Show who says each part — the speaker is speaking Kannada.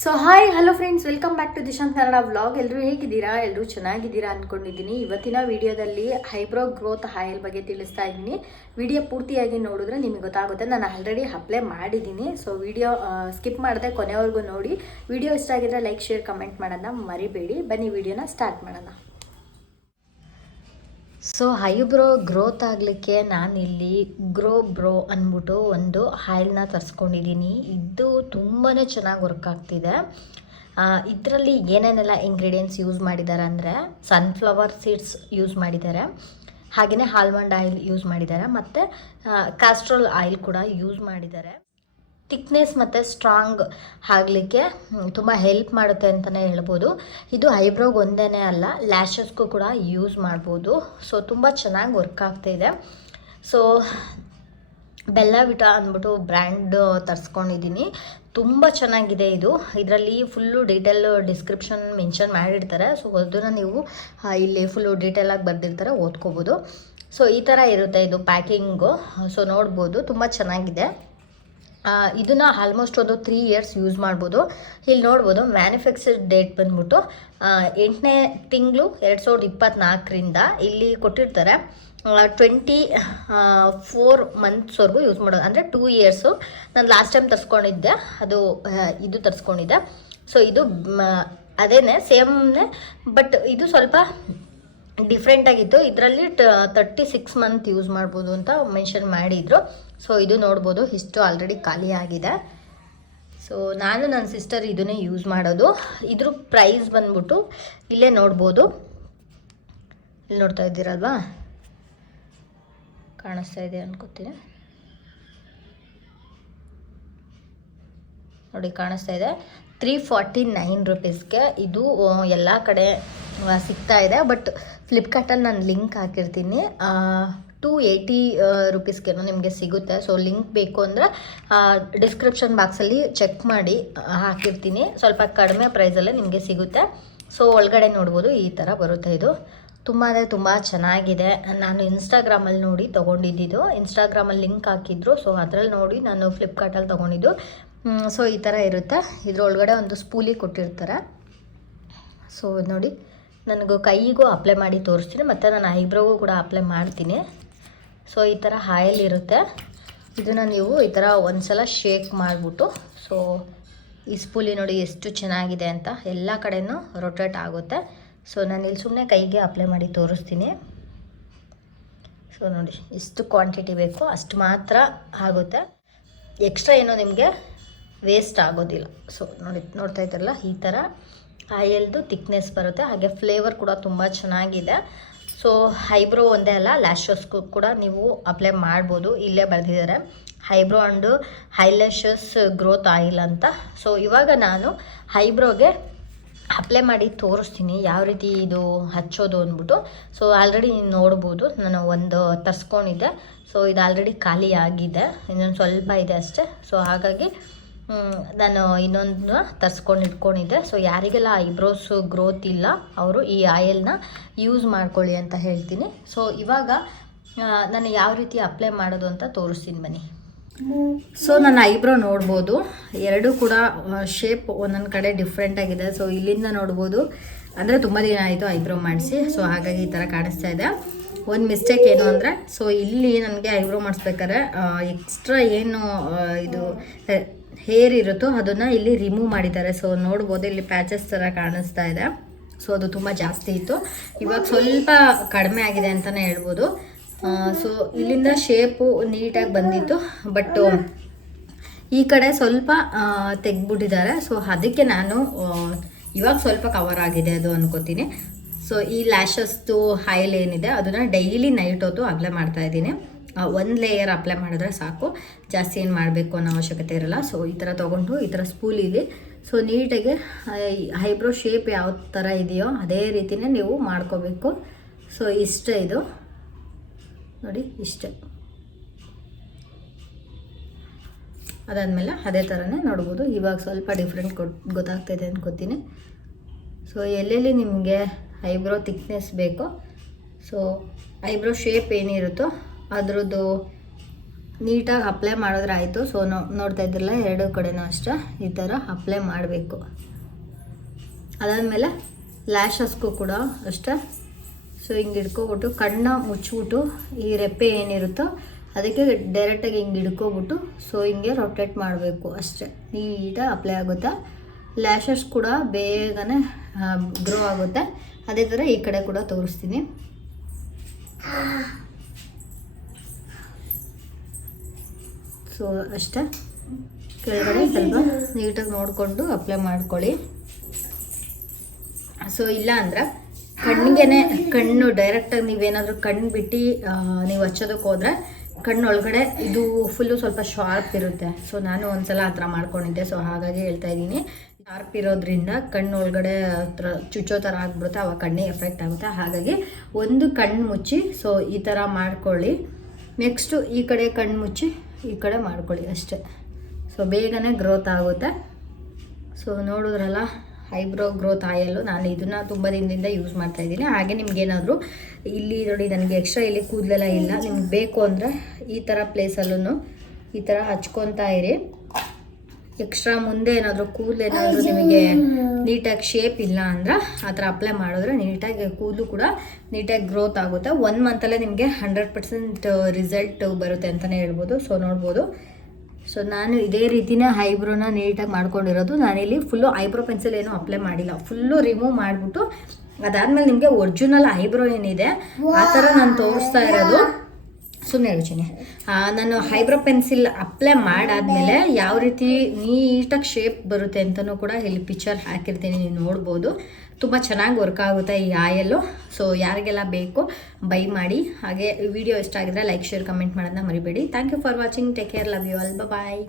Speaker 1: So hi hello friends welcome back to Dishant Kannada vlog ಎಲ್ಲರೂ ಹೇಗಿದ್ದೀರಾ? ಎಲ್ಲರೂ ಚೆನ್ನಾಗಿದ್ದೀರಾ ಅಂದ್ಕೊಂಡಿದ್ದೀನಿ ಇವತ್ತಿನ ವಿಡಿಯೋದಲ್ಲಿ ಹೈಬ್ರೋ ಗ್ರೋತ್ ಆಯಿಲ್ ಬಗ್ಗೆ ತಿಳಿಸ್ತಾ ಇದ್ದೀನಿ. ವಿಡಿಯೋ ಪೂರ್ತಿಯಾಗಿ ನೋಡಿದ್ರೆ ನಿಮಗೆ ಗೊತ್ತಾಗುತ್ತೆ. ನಾನು ಆಲ್ರೆಡಿ ಅಪ್ಲೈ ಮಾಡಿದ್ದೀನಿ. ಸೊ ವಿಡಿಯೋ ಸ್ಕಿಪ್ ಮಾಡದೆ ಕೊನೆವರೆಗೂ ನೋಡಿ. ವಿಡಿಯೋ ಇಷ್ಟ ಆಗಿದ್ರೆ ಲೈಕ್ ಶೇರ್ ಕಮೆಂಟ್ ಮಾಡೋದನ್ನ ಮರಿಬೇಡಿ. ಬನ್ನಿ, ವಿಡಿಯೋನ ಸ್ಟಾರ್ಟ್ ಮಾಡೋಣ. ಸೊ ಐಬ್ರೋ ಗ್ರೋತ್ ಆಗಲಿಕ್ಕೆ ನಾನಿಲ್ಲಿ ಗ್ರೋ ಬ್ರೋ ಅಂದ್ಬಿಟ್ಟು ಒಂದು ಆಯಿಲ್ನ ತರಿಸ್ಕೊಂಡಿದ್ದೀನಿ. ಇದು ತುಂಬಾ ಚೆನ್ನಾಗಿ ವರ್ಕ್ ಆಗ್ತಿದೆ. ಇದರಲ್ಲಿ ಏನೇನೆಲ್ಲ ಇಂಗ್ರೀಡಿಯೆಂಟ್ಸ್ ಯೂಸ್ ಮಾಡಿದ್ದಾರೆ ಅಂದರೆ ಸನ್ಫ್ಲವರ್ ಸೀಡ್ಸ್ ಯೂಸ್ ಮಾಡಿದ್ದಾರೆ ಹಾಗೆಯೇ ಆಲ್ಮಂಡ್ ಆಯಿಲ್ ಯೂಸ್ ಮಾಡಿದ್ದಾರೆ ಮತ್ತು ಕ್ಯಾಸ್ಟ್ರೋಲ್ ಆಯಿಲ್ ಕೂಡ ಯೂಸ್ ಮಾಡಿದ್ದಾರೆ ಥಿಕ್ನೆಸ್ ಮತ್ತು ಸ್ಟ್ರಾಂಗ್ ಆಗಲಿಕ್ಕೆ ತುಂಬ ಹೆಲ್ಪ್ ಮಾಡುತ್ತೆ ಅಂತಲೇ ಹೇಳ್ಬೋದು. ಇದು ಐಬ್ರೋಗೆ ಒಂದೇ ಅಲ್ಲ, ಲ್ಯಾಶಸ್ಗೂ ಕೂಡ ಯೂಸ್ ಮಾಡ್ಬೋದು. ಸೊ, ತುಂಬ ಚೆನ್ನಾಗಿ ವರ್ಕ್ ಆಗ್ತಾಯಿದೆ ಸೊ, ಬೆಲ್ಲ ವಿಟ ಅಂದ್ಬಿಟ್ಟು ಬ್ರ್ಯಾಂಡ್ ತರಿಸ್ಕೊಂಡಿದ್ದೀನಿ. ತುಂಬ ಚೆನ್ನಾಗಿದೆ ಇದು. ಇದರಲ್ಲಿ ಫುಲ್ಲು ಡೀಟೇಲ್ ಡಿಸ್ಕ್ರಿಪ್ಷನ್ ಮೆನ್ಷನ್ ಮಾಡಿರ್ತಾರೆ. ಸೊ ಅದನ್ನು ನೀವು ಇಲ್ಲಿ ಫುಲ್ಲು ಡೀಟೇಲಾಗಿ ಬರೆದಿರ್ತಾರೆ, ಓದ್ಕೋಬೋದು. ಸೊ, ಈ ಥರ ಇರುತ್ತೆ ಇದು ಪ್ಯಾಕಿಂಗು. ಸೊ, ನೋಡ್ಬೋದು, ತುಂಬ ಚೆನ್ನಾಗಿದೆ. ಇದನ್ನ ಆಲ್ಮೋಸ್ಟ್ ಒಂದು ತ್ರೀ ಇಯರ್ಸ್ ಯೂಸ್ ಮಾಡ್ಬೋದು. ಇಲ್ಲಿ ನೋಡ್ಬೋದು ಮ್ಯಾನುಫ್ಯಾಕ್ಚರ್ ಡೇಟ್ ಬಂದ್ಬಿಟ್ಟು ಎಂಟನೇ ತಿಂಗಳು ಎರಡು ಸಾವಿರದ ಇಪ್ಪತ್ತ್ನಾಲ್ಕರಿಂದ ಇಲ್ಲಿ ಕೊಟ್ಟಿರ್ತಾರೆ. ಟ್ವೆಂಟಿ ಫೋರ್ ಮಂತ್ಸ್ವರೆಗೂ ಯೂಸ್ ಮಾಡೋದು. ಅಂದರೆ ಟೂ ಇಯರ್ಸು ನಾನು ಲಾಸ್ಟ್ ಟೈಮ್ ತರಿಸ್ಕೊಂಡಿದ್ದೆ. ಅದು ಇದು ತರಿಸ್ಕೊಂಡಿದ್ದೆ. ಸೊ ಇದು ಅದೇನೆ ಸೇಮ್ನೇ ಬಟ್ ಇದು ಸ್ವಲ್ಪ ಡಿಫ್ರೆಂಟಾಗಿತ್ತು ಇದರಲ್ಲಿ two thirty six month use ಮಾಡ್ಬೋದು ಅಂತ ಮೆನ್ಷನ್ ಮಾಡಿದರು. ಸೊ ಇದು ನೋಡ್ಬೋದು. ಇಷ್ಟು ಆಲ್ರೆಡಿ ಖಾಲಿ ಆಗಿದೆ. ಸೊ ನಾನು ನನ್ನ ಸಿಸ್ಟರ್ ಇದನ್ನೇ ಯೂಸ್ ಮಾಡೋದು. ಇದ್ರ ಪ್ರೈಸ್ ಬಂದ್ಬಿಟ್ಟು ಇಲ್ಲೇ ನೋಡ್ಬೋದು. ಇಲ್ಲಿ ನೋಡ್ತಾ ಇದ್ದೀರಲ್ವಾ? ಕಾಣಿಸ್ತಾ ಇದೆ ಅನ್ಕೋತೀನಿ. ನೋಡಿ, ಕಾಣಿಸ್ತಾ ಇದೆ. ತ್ರೀ ಫಾರ್ಟಿ ನೈನ್ ರುಪೀಸ್ಗೆ ಇದು ಎಲ್ಲ ಕಡೆ ಸಿಗ್ತಾ ಇದೆ. ಬಟ್ ಫ್ಲಿಪ್ಕಾರ್ಟಲ್ಲಿ ನಾನು ಲಿಂಕ್ ಹಾಕಿರ್ತೀನಿ. ಟೂ ಏಯ್ಟಿ ರುಪೀಸ್ಗೇನೋ ನಿಮಗೆ ಸಿಗುತ್ತೆ. ಸೊ ಲಿಂಕ್ ಬೇಕು ಅಂದರೆ ಡಿಸ್ಕ್ರಿಪ್ಷನ್ ಬಾಕ್ಸಲ್ಲಿ ಚೆಕ್ ಮಾಡಿ ಹಾಕಿರ್ತೀನಿ. ಸ್ವಲ್ಪ ಕಡಿಮೆ ಪ್ರೈಸಲ್ಲೇ ನಿಮಗೆ ಸಿಗುತ್ತೆ. ಸೊ ಒಳಗಡೆ ನೋಡ್ಬೋದು, ಈ ಥರ ಬರುತ್ತೆ ಇದು. ತುಂಬ ಅಂದರೆ ತುಂಬ ಚೆನ್ನಾಗಿದೆ. ನಾನು ಇನ್ಸ್ಟಾಗ್ರಾಮಲ್ಲಿ ನೋಡಿ ತೊಗೊಂಡಿದ್ದು ಇನ್ಸ್ಟಾಗ್ರಾಮಲ್ಲಿ ಲಿಂಕ್ ಹಾಕಿದ್ರು. ಸೊ ಅದರಲ್ಲಿ ನೋಡಿ ನಾನು ಫ್ಲಿಪ್ಕಾರ್ಟಲ್ಲಿ ತೊಗೊಂಡಿದ್ದು. ಸೊ ಈ ಥರ ಇರುತ್ತೆ. ಇದ್ರೊಳಗಡೆ ಒಂದು ಸ್ಪೂಲಿ ಕೊಟ್ಟಿರ್ತಾರೆ. ಸೊ ನೋಡಿ, ನನಗೂ ಕೈಗೂ ಅಪ್ಲೈ ಮಾಡಿ ತೋರಿಸ್ತೀನಿ. ಮತ್ತು ನಾನು ಐಬ್ರೋಗೂ ಕೂಡ ಅಪ್ಲೈ ಮಾಡ್ತೀನಿ. ಸೊ ಈ ಥರ ಆಯಿಲ್ ಇರುತ್ತೆ. ಇದನ್ನು ನೀವು ಈ ಥರ ಒಂದ್ಸಲ ಶೇಕ್ ಮಾಡಿಬಿಟ್ಟು ಸೊ ಈ ಸ್ಪೂಲಿ ನೋಡಿ ಎಷ್ಟು ಚೆನ್ನಾಗಿದೆ ಅಂತ ಎಲ್ಲ ಕಡೆನೂ ರೊಟೇಟ್ ಆಗುತ್ತೆ. ಸೊ ನಾನು ಇಲ್ಲಿ ಸುಮ್ಮನೆ ಕೈಗೆ ಅಪ್ಲೈ ಮಾಡಿ ತೋರಿಸ್ತೀನಿ. ಸೊ ನೋಡಿ ಎಷ್ಟು ಕ್ವಾಂಟಿಟಿ ಬೇಕು, ಅಷ್ಟು ಮಾತ್ರ ಆಗುತ್ತೆ. ಎಕ್ಸ್ಟ್ರಾ ಏನೋ ನಿಮಗೆ ವೇಸ್ಟ್ ಆಗೋದಿಲ್ಲ. ಸೊ ನೋಡಿ, ನೋಡ್ತಾ ಇದ್ದಾರಲ್ಲ, ಈ ಥರ ಆಯಿಲ್ದು ತಿಕ್ನೆಸ್ ಬರುತ್ತೆ. ಹಾಗೆ ಫ್ಲೇವರ್ ಕೂಡ ತುಂಬ ಚೆನ್ನಾಗಿದೆ. ಸೊ ಹೈಬ್ರೋ ಒಂದೇ ಅಲ್ಲ ಲ್ಯಾಶಸ್ಗೂ ಕೂಡ ನೀವು ಅಪ್ಲೈ ಮಾಡ್ಬೋದು, ಇಲ್ಲೇ ಬರೆದಿದ್ದಾರೆ. Eyebrow and eyelashes growth oil ಅಂತ. ಸೊ ಇವಾಗ ನಾನು ಹೈಬ್ರೋಗೆ ಅಪ್ಲೈ ಮಾಡಿ ತೋರಿಸ್ತೀನಿ, ಯಾವ ರೀತಿ ಇದು ಹಚ್ಚೋದು ಅಂದ್ಬಿಟ್ಟು. ಸೊ ಆಲ್ರೆಡಿ ನೀವು ನೋಡ್ಬೋದು, ನಾನು ಒಂದು ತರ್ಸ್ಕೊಂಡಿದ್ದೆ. ಸೊ ಇದು ಆಲ್ರೆಡಿ ಖಾಲಿ ಆಗಿದೆ, ಇನ್ನೊಂದು ಸ್ವಲ್ಪ ಇದೆ ಅಷ್ಟೇ. ಸೊ ಹಾಗಾಗಿ ನಾನು ಇನ್ನೊಂದನ್ನ ತರಿಸ್ಕೊಂಡು ಇಟ್ಕೊಂಡಿದ್ದೆ. ಸೊ ಯಾರಿಗೆಲ್ಲ ಐಬ್ರೋಸ್ ಗ್ರೋತ್ ಇಲ್ಲ, ಅವರು ಈ ಆಯಿಲ್ನ ಯೂಸ್ ಮಾಡ್ಕೊಳ್ಳಿ ಅಂತ ಹೇಳ್ತೀನಿ. ಸೊ ಇವಾಗ ನಾನು ಯಾವ ರೀತಿ ಅಪ್ಲೈ ಮಾಡೋದು ಅಂತ ತೋರಿಸ್ತೀನಿ ಬನ್ನಿ. ಸೊ ನನ್ನ ಐಬ್ರೋ ನೋಡ್ಬೋದು. ಎರಡೂ ಕೂಡ ಶೇಪ್ ಒಂದೊಂದು ಕಡೆ ಡಿಫ್ರೆಂಟ್ ಆಗಿದೆ. ಸೊ ಇಲ್ಲಿಂದ ನೋಡ್ಬೋದು. ಅಂದರೆ ತುಂಬ ದಿನ ಆಯಿತು ಐಬ್ರೋ ಮಾಡಿಸಿ. ಸೊ ಹಾಗಾಗಿ ಈ ಥರ ಕಾಣಿಸ್ತಾ ಇದೆ. ಒಂದು ಮಿಸ್ಟೇಕ್ ಏನು ಅಂದರೆ ಸೊ ಇಲ್ಲಿ ನನಗೆ ಐಬ್ರೋ ಮಾಡಿಸ್ಬೇಕಾದ್ರೆ ಎಕ್ಸ್ಟ್ರಾ ಏನು ಇದು ಹೇರ್ ಇರುತ್ತೋ ಅದನ್ನು ಇಲ್ಲಿ ರಿಮೂವ್ ಮಾಡಿದ್ದಾರೆ. ಸೊ ನೋಡ್ಬೋದು ಇಲ್ಲಿ ಪ್ಯಾಚಸ್ ಥರ ಕಾಣಿಸ್ತಾ ಇದೆ. ಸೊ ಅದು ತುಂಬ ಜಾಸ್ತಿ ಇತ್ತು. ಇವಾಗ ಸ್ವಲ್ಪ ಕಡಿಮೆ ಆಗಿದೆ ಅಂತಲೇ ಹೇಳ್ಬೋದು. ಸೊ ಇಲ್ಲಿಂದ ಶೇಪು ನೀಟಾಗಿ ಬಂದಿತ್ತು. ಬಟ್ ಈ ಕಡೆ ಸ್ವಲ್ಪ ತೆಗ್ಬಿಟ್ಟಿದ್ದಾರೆ ಸೊ ಅದಕ್ಕೆ ನಾನು ಇವಾಗ ಸ್ವಲ್ಪ ಕವರ್ ಆಗಿದೆ ಅದು ಅನ್ಕೋತೀನಿ. ಸೊ ಈ ಲ್ಯಾಶಸ್ದು ಹೈಲ್ ಏನಿದೆ, ಅದನ್ನು ಡೈಲಿ ನೈಟ್ ಹೊತ್ತು ಅಗ್ಲೇ ಮಾಡ್ತಾ ಇದ್ದೀನಿ. ಒಂದು ಲೇಯರ್ ಅಪ್ಲೈ ಮಾಡಿದ್ರೆ ಸಾಕು. ಜಾಸ್ತಿ ಏನು ಮಾಡಬೇಕು ಅನ್ನೋ ಅವಶ್ಯಕತೆ ಇರಲ್ಲ. ಸೊ ಈ ಥರ ತೊಗೊಂಡು ಈ ಥರ ಸ್ಪೂಲಿಲಿ ಸೊ ನೀಟಾಗಿ ಹೈಬ್ರೋ ಶೇಪ್ ಯಾವ ಥರ ಇದೆಯೋ ಅದೇ ರೀತಿಯೇ ನೀವು ಮಾಡ್ಕೋಬೇಕು. ಸೊ ಇಷ್ಟ ಇದು. ನೋಡಿ, ಇಷ್ಟೇ. ಅದಾದಮೇಲೆ ಅದೇ ಥರನೇ ನೋಡ್ಬೋದು. ಇವಾಗ ಸ್ವಲ್ಪ ಡಿಫ್ರೆಂಟ್ ಕೊಟ್ ಗೊತ್ತಾಗ್ತಾಯಿದೆ ಅನ್ಕೋತೀನಿ. ಸೊ ಎಲ್ಲೆಲ್ಲಿ ನಿಮಗೆ ಐಬ್ರೋ ಥಿಕ್ನೆಸ್ ಬೇಕೋ ಸೊ ಐಬ್ರೋ ಶೇಪ್ ಏನಿರುತ್ತೋ ಅದ್ರದ್ದು ನೀಟಾಗಿ ಅಪ್ಲೈ ಮಾಡಿದ್ರೆ ಆಯಿತು ಸೊ ನೋಡ್ತಾ ಇದ್ರಲ್ಲ, ಎರಡು ಕಡೆನೂ ಅಷ್ಟೇ ಈ ಥರ ಅಪ್ಲೈ ಮಾಡಬೇಕು. ಅದಾದಮೇಲೆ ಲ್ಯಾಶಸ್ಗೂ ಕೂಡ ಅಷ್ಟೇ. ಸೊ ಹಿಂಗೆ ಹಿಡ್ಕೊಬಿಟ್ಟು ಕಣ್ಣ ಮುಚ್ಚಿಬಿಟ್ಟು ಈ ರೆಪ್ಪೆ ಏನಿರುತ್ತೋ ಅದಕ್ಕೆ ಡೈರೆಕ್ಟಾಗಿ ಹಿಂಗೆ ಹಿಡ್ಕೊಬಿಟ್ಟು ಸೊ ಹಿಂಗೆ ರೊಟೇಟ್ ಮಾಡಬೇಕು ಅಷ್ಟೇ. ನೀಟಾಗಿ ಅಪ್ಲೈ ಆಗುತ್ತೆ. ಲ್ಯಾಶಸ್ ಕೂಡ ಬೇಗನೆ ಗ್ರೋ ಆಗುತ್ತೆ. ಅದೇ ಥರ ಈ ಕಡೆ ಕೂಡ ತೋರಿಸ್ತೀನಿ. ಸೊ, ಅಷ್ಟೇ. ಕೆಳಗಡೆ ಸ್ವಲ್ಪ ನೀಟಾಗಿ ನೋಡಿಕೊಂಡು ಅಪ್ಲೈ ಮಾಡ್ಕೊಳ್ಳಿ. ಸೊ, ಇಲ್ಲ ಅಂದ್ರೆ ಕಣ್ಣಿಗೆನೆ, ಕಣ್ಣು ಡೈರೆಕ್ಟಾಗಿ ನೀವೇನಾದರೂ ಕಣ್ಣು ಬಿಟ್ಟು ನೀವು ಹಚ್ಚೋದಕ್ಕೆ ಹೋದ್ರೆ ಕಣ್ಣು ಒಳಗಡೆ ಇದು ಫುಲ್ಲು ಸ್ವಲ್ಪ ಶಾರ್ಪ್ ಇರುತ್ತೆ. ಸೊ, ನಾನು ಒಂದ್ಸಲ ಆ ಥರ ಮಾಡ್ಕೊಂಡಿದ್ದೆ. ಸೊ, ಹಾಗಾಗಿ ಹೇಳ್ತಾ ಇದ್ದೀನಿ. ಶಾರ್ಪ್ ಇರೋದ್ರಿಂದ ಕಣ್ಣು ಒಳಗಡೆ ಹತ್ರ ಚುಚ್ಚೋ ಥರ ಆಗ್ಬಿಡುತ್ತೆ. ಅವಾಗ ಕಣ್ಣಿಗೆ ಎಫೆಕ್ಟ್ ಆಗುತ್ತೆ. ಹಾಗಾಗಿ ಒಂದು ಕಣ್ಣು ಮುಚ್ಚಿ, ಸೊ, ಈ ಥರ ಮಾಡ್ಕೊಳ್ಳಿ. ನೆಕ್ಸ್ಟು ಈ ಕಡೆ ಕಣ್ಣು ಮುಚ್ಚಿ. ಈ ಕಡೆ ಮಾಡ್ಕೊಳ್ಳಿ ಅಷ್ಟೇ. ಸೊ ಬೇಗನೆ ಗ್ರೋತ್ ಆಗುತ್ತೆ. ಸೊ ನೋಡಿದ್ರಲ್ಲ ಐಬ್ರೋ ಗ್ರೋತ್ ಆಯಲ್ಲು. ನಾನು ಇದನ್ನು ತುಂಬ ದಿನದಿಂದ ಯೂಸ್ ಮಾಡ್ತಾ ಇದ್ದೀನಿ. ಹಾಗೆ ನಿಮ್ಗೇನಾದರೂ ಇಲ್ಲಿ ನೋಡಿ, ನನಗೆ ಎಕ್ಸ್ಟ್ರಾ ಇಲ್ಲಿ ಕೂದಲೆಲ್ಲ ಇಲ್ಲ. ನಿಮ್ಗೆ ಬೇಕು ಅಂದರೆ ಈ ಥರ ಪ್ಲೇಸಲ್ಲೂ ಈ ಥರ ಹಚ್ಕೊತಾ ಇರಿ. ಎಕ್ಸ್ಟ್ರಾ ಮುಂದೆ ಏನಾದರೂ ಕೂದಲು ಏನಾದರೂ ನಿಮಗೆ ನೀಟಾಗಿ ಶೇಪ್ ಇಲ್ಲ ಅಂದ್ರೆ ಆ ಥರ ಅಪ್ಲೈ ಮಾಡಿದ್ರೆ ನೀಟಾಗಿ ಕೂದಲು ಕೂಡ ನೀಟಾಗಿ ಗ್ರೋತ್ ಆಗುತ್ತೆ. ಒನ್ ಮಂತಲ್ಲೇ ನಿಮಗೆ ಹಂಡ್ರೆಡ್ ಪರ್ಸೆಂಟ್ ರಿಸಲ್ಟ್ ಬರುತ್ತೆ ಅಂತಲೇ ಹೇಳ್ಬೋದು. ಸೊ ನೋಡ್ಬೋದು. ಸೊ ನಾನು ಇದೇ ರೀತಿನೇ ಐಬ್ರೋನ ನೀಟಾಗಿ ಮಾಡ್ಕೊಂಡಿರೋದು. ನಾನಿಲ್ಲಿ ಫುಲ್ಲು ಐಬ್ರೋ ಪೆನ್ಸಿಲ್ ಏನೂ ಅಪ್ಲೈ ಮಾಡಿಲ್ಲ. ಫುಲ್ಲು ರಿಮೂವ್ ಮಾಡಿಬಿಟ್ಟು ಅದಾದಮೇಲೆ ನಿಮಗೆ ಒರಿಜಿನಲ್ ಐಬ್ರೋ ಏನಿದೆ ಆ ಥರ ನಾನು ತೋರಿಸ್ತಾ ಇರೋದು. ಸುಮ್ಮನೆ ಯೋಚನೆ ನಾನು ಹೈಬ್ರೋ ಪೆನ್ಸಿಲ್ ಅಪ್ಲೈ ಮಾಡಾದ್ಮೇಲೆ ಯಾವ ರೀತಿ ನೀಟಾಗಿ ಶೇಪ್ ಬರುತ್ತೆ ಅಂತಲೂ ಕೂಡ ಇಲ್ಲಿ ಪಿಕ್ಚರ್ ಹಾಕಿರ್ತೀನಿ ನೀವು ನೋಡ್ಬೋದು. ತುಂಬ ಚೆನ್ನಾಗಿ ವರ್ಕ್ ಆಗುತ್ತೆ ಈ ಆಯಲ್ಲು. ಸೊ ಯಾರಿಗೆಲ್ಲ ಬೇಕು, ಬೈ ಮಾಡಿ. ಹಾಗೆ ವಿಡಿಯೋ ಇಷ್ಟ ಆಗಿದ್ರೆ ಲೈಕ್, ಶೇರ್, ಕಮೆಂಟ್ ಮಾಡೋದನ್ನ ಮರಿಬೇಡಿ. Thank you for watching take care love you all bye